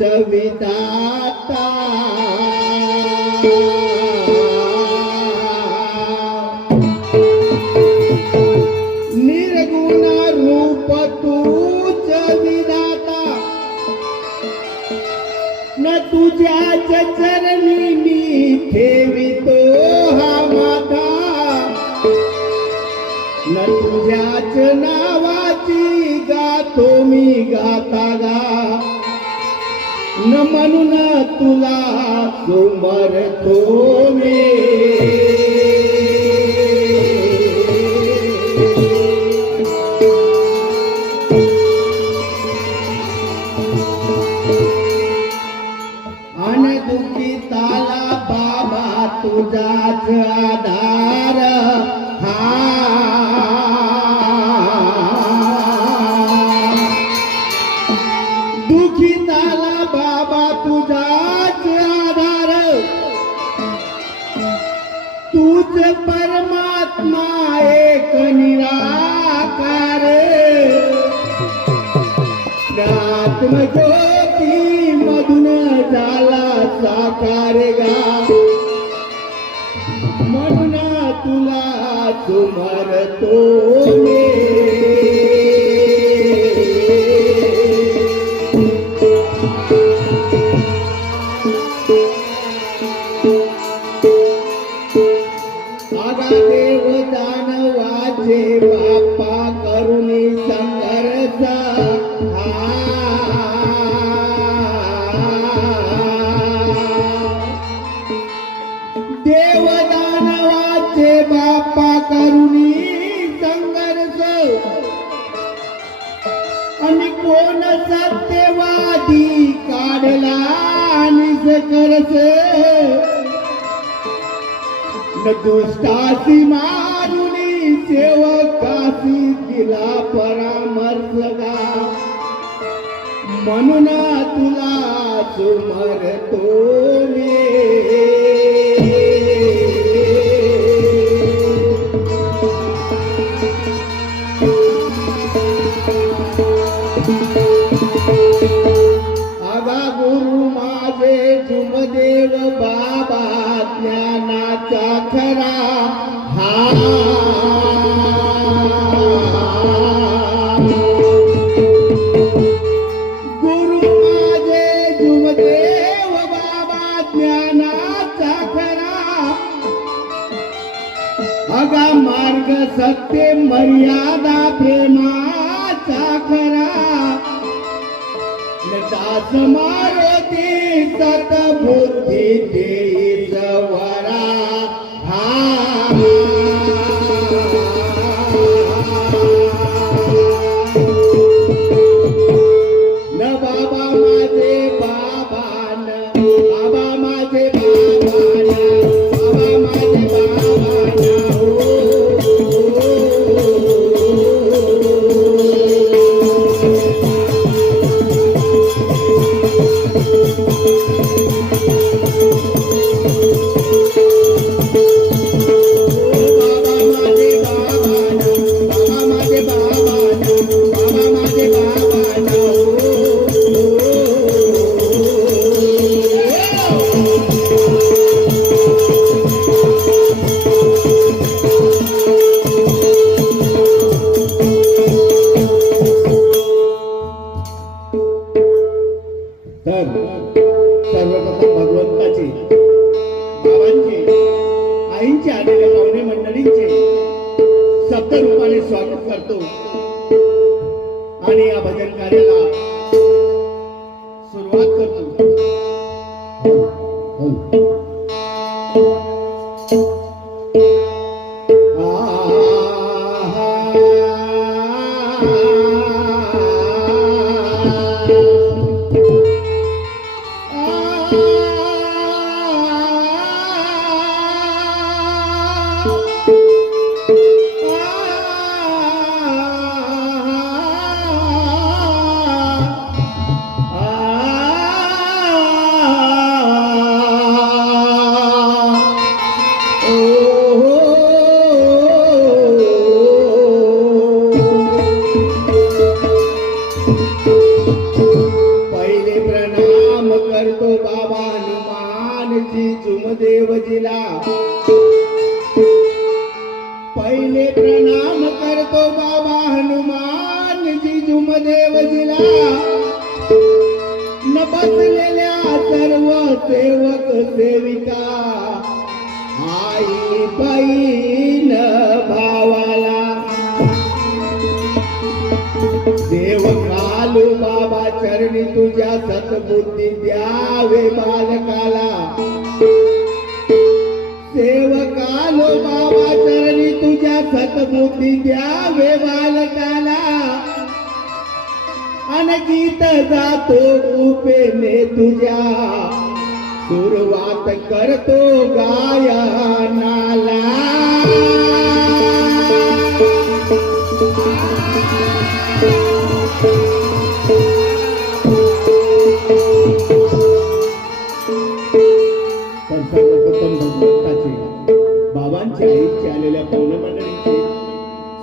विधाता निर्गुण रूप तूच विधाता न तुझ्याच चरणी मी ठेवितो हा माता न तुझ्याच नावाची गातो मी गाता गा न म्हणून तुला सुमरतो मी अनदुखिताला बाबा तुझाच आधार दुखिताला बाबा तुझाच आधार तूच परमात्मा एक निराकार आत्मज्योती मधून झाला साकार गा म्हणून तुला सुमरतो मी आगा देव दानवाचे बाप्पा करुणी संघर्ष देव दानवाचे बाप्पा करुणी संघर्ष आणि कोण सत्यवादी काढला आणि सकरस न दुष्टासी मारुनी सेवकासी दिला परामर्श गा म्हणून तुला सुमरतो मी आगा गुरु माझे जुमदेव बाबा ज्ञानाचा खरा गुरु माझे जुमदेव बाबा ज्ञानाचा खरा अगा मार्ग सत्य मर्यादा प्रेमाचा खरा दास मारुती सतबुद्धी देई सवरा न बाबा माझे बाबा न बाबा माझे बाबा न बाबा माझे बाबा न सर्वप्रथम भगवंताचे बाबांचे आईंचे आलेल्या पाहुणे मंडळींचे शब्द रूपाने स्वागत करतो आणि या भजन कार्याला सुरुवात करतो। प्रणाम करतो बाबा हनुमान जिजुमदेवजीला न बसलेल्या सर्व सेवक सेविका आई बहीण भावाला देव कालू बाबा चरणी तुझ्या सतबुद्धी द्यावे बालकाला सेवकालो बाबा चरणी तुझ्या सतबुद्धी द्यावे बालकाला अनगीत जातो कृपेने तुझ्या सुरुवात करतो गायनाला तर सर्वप्रथम भगवंताचे बाबांचे आईचे आलेल्या पाहुणे मंडळींचे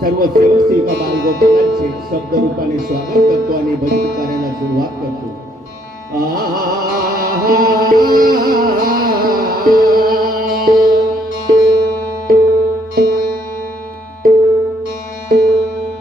सर्व सेवक सेविका बालगोपालांचे शब्द रूपाने स्वागत करतो आणि भक्ती करायला सुरुवात करतो.